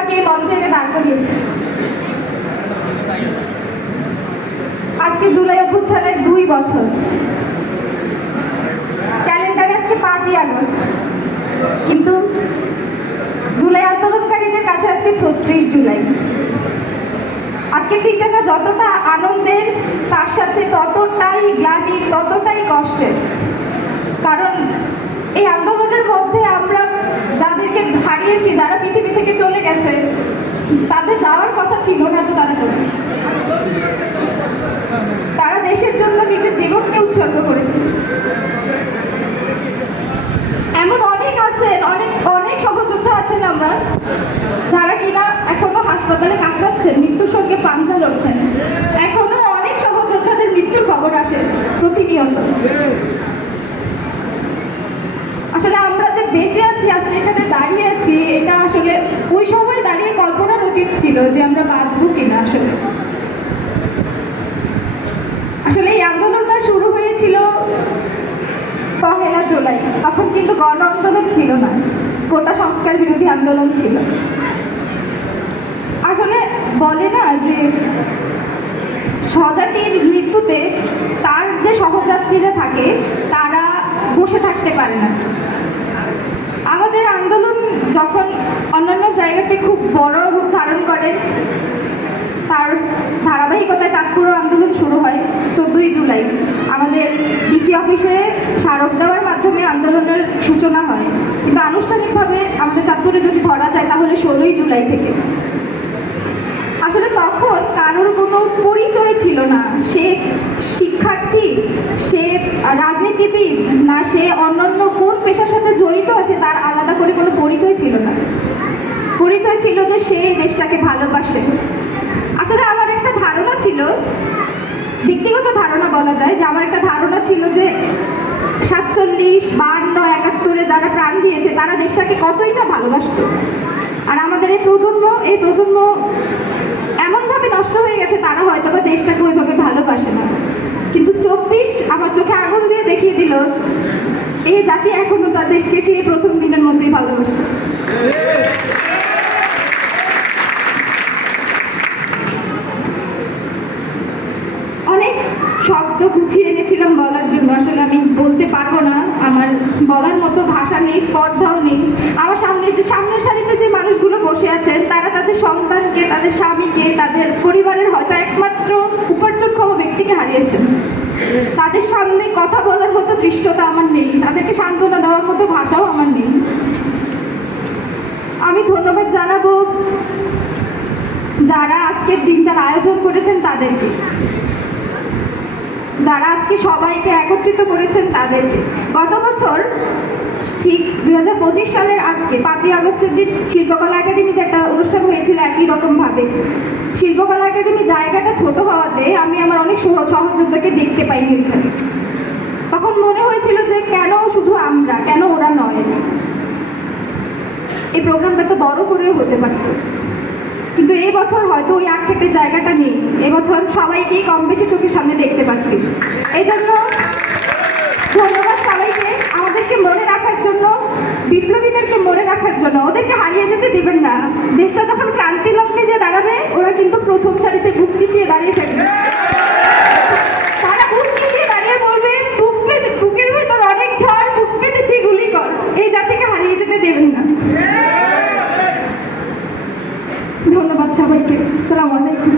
আমাকে এই মঞ্চে এনে দাঁড় করিয়েছে। আজকে জুলাই অভ্যুত্থানের 2 বছর, ক্যালেন্ডারে আজকে 5ই আগস্ট, কিন্তু জুলাই আন্দোলনকারীদের কাছে আজকে 36 জুলাই। আজকের দিনটা না যতটা আনন্দের, তার সাথে ততটাই গ্লানি, ততটাই কষ্টের। কারণ এই আন্দোলনের মধ্যে আমরা যাদেরকে হারিয়েছি, যারা পৃথিবী থেকে চলে গেছে, তাদের যাওয়ার কথা ছিল না তো তাড়াতাড়ি। তারা দেশের জন্য নিজের জীবনকে উৎসর্গ করেছে। এমন অনেক আছেন, অনেক অনেক সহযোদ্ধা আছেন আমরা, যারা কিনা এখনো হাসপাতালে কাটাচ্ছেন, মৃত্যুর সঙ্গে পাঞ্জা লড়ছেন। এখনো অনেক সহযোদ্ধাদের মৃত্যুর খবর আসে প্রতিনিয়ত। আসলে আমরা যে বেঁচে আছি, আজকে এখানে দাঁড়িয়ে আছি, এটা আসলে ওই সময় দাঁড়িয়ে কল্পনার অতীত ছিল যে আমরা বাঁচবো কিনা। আসলে এই আন্দোলনটা শুরু হয়েছিল 1 জুলাই। তখন কিন্তু গণ আন্দোলন ছিল না, কোটা সংস্কার বিরোধী আন্দোলন ছিল। আসলে বলে না যে স্বজাতির মৃত্যুতে তার যে সহযাত্রীরা থাকে তারা বসে থাকতে পারে না। আমাদের আন্দোলন যখন অন্যান্য জায়গাতে খুব বড় রূপ ধারণ করে, তার ধারাবাহিকতায় চাঁদপুরও আন্দোলন শুরু হয় 14ই জুলাই। আমাদের ডিসি অফিসে স্মারক দেওয়ার মাধ্যমে আন্দোলনের সূচনা হয়, কিন্তু আনুষ্ঠানিকভাবে আমাদের চাঁদপুরে যদি ধরা যায় তাহলে 16ই জুলাই থেকে। আসলে তখন কারোর কোনো পরিচয় ছিল না, সে শিক্ষার্থী, সে রাজনীতিবিদ, না সে অন্যান্য কোন পেশার সাথে জড়িত আছে, তার আলাদা করে কোনো পরিচয় ছিল না। পরিচয় ছিল যে সে দেশটাকে ভালোবাসে। আসলে আমার একটা ধারণা ছিল, ব্যক্তিগত ধারণা বলা যায়, যে আমার একটা ধারণা ছিল যে 47, 52, 71-এ যারা প্রাণ দিয়েছে তারা দেশটাকে কতই না ভালোবাসত। আর আমাদের এই প্রজন্ম এমনভাবে নষ্ট হয়ে গেছে, তারা হয়তো বা দেশটাকে ওইভাবে ভালোবাসে না। কিন্তু 24 আমার চোখে আগুন দিয়ে দেখিয়ে দিল এই জাতি এখনো তার দেশকে সেই প্রথম দিনের মধ্যেই ভালোবাসে। অনেক শব্দ গুছিয়ে এনেছিলাম বলার জন্য, আসলে আমি বলতে পারবো না, আমার বলার মতো ভাষা নেই, স্পর্ধাও নেই। আমার সামনের সারিতে যে মানুষগুলো বসে আছেন, তারা তাদের সন্তানকে, তাদের স্বামীকে, তাদের পরিবারের হয়তো একমাত্র উপার্জনক্ষম ব্যক্তিকে হারিয়েছেন। তাদের সামনে কথা বলার মতো ধৃষ্টতা আমার নেই, তাদেরকে সান্ত্বনা দেওয়ার মতো ভাষাও আমার নেই। আমি ধন্যবাদ জানাবো যারা আজকের দিনটার আয়োজন করেছেন তাদেরকে, যারা আজকে সবাইকে একত্রিত করেছেন তাদেরকে। গত বছর ঠিক 2025 সালের আজকে 5ই আগস্টের দিন শিল্পকলা একাডেমিতে একটা অনুষ্ঠান হয়েছিল একই রকমভাবে। শিল্পকলা একাডেমি জায়গাটা ছোট হওয়াতে আমি আমার অনেক সহযোদ্ধাকে দেখতে পাইনি এখানে। তখন মনে হয়েছিল যে কেন শুধু আমরা, কেন ওরা নয়, এই প্রোগ্রামটা তো বড় করেও হতে পারত। কিন্তু এই বছর হয়তো ওই আক্ষেপের জায়গাটা নেই। এবছর সবাইকেই কম বেশি চোখের সামনে দেখতে পাচ্ছি। এই জন্য ধন্যবাদ সবাইকে, আমাদেরকে মনে রাখার জন্য, বিপ্লবীদেরকে মনে রাখার জন্য। ওদেরকে হারিয়ে যেতে দিবেন না। দেশটা যখন ক্রান্তি লগ্নে যে দাঁড়াবে, ওরা কিন্তু প্রথম সারিতে বুক চিতিয়ে দাঁড়িয়ে থাকবে। তারা বুক চিতিয়ে দাঁড়িয়ে বলবে, বুকের ভেতর অনেক ঝড়, বুক পেতেছি গুলি কর। এই জাতিকে হারিয়ে যেতে দেবেন না। ধন্যবাদ সবাইকে। আসসালামু আলাইকুম।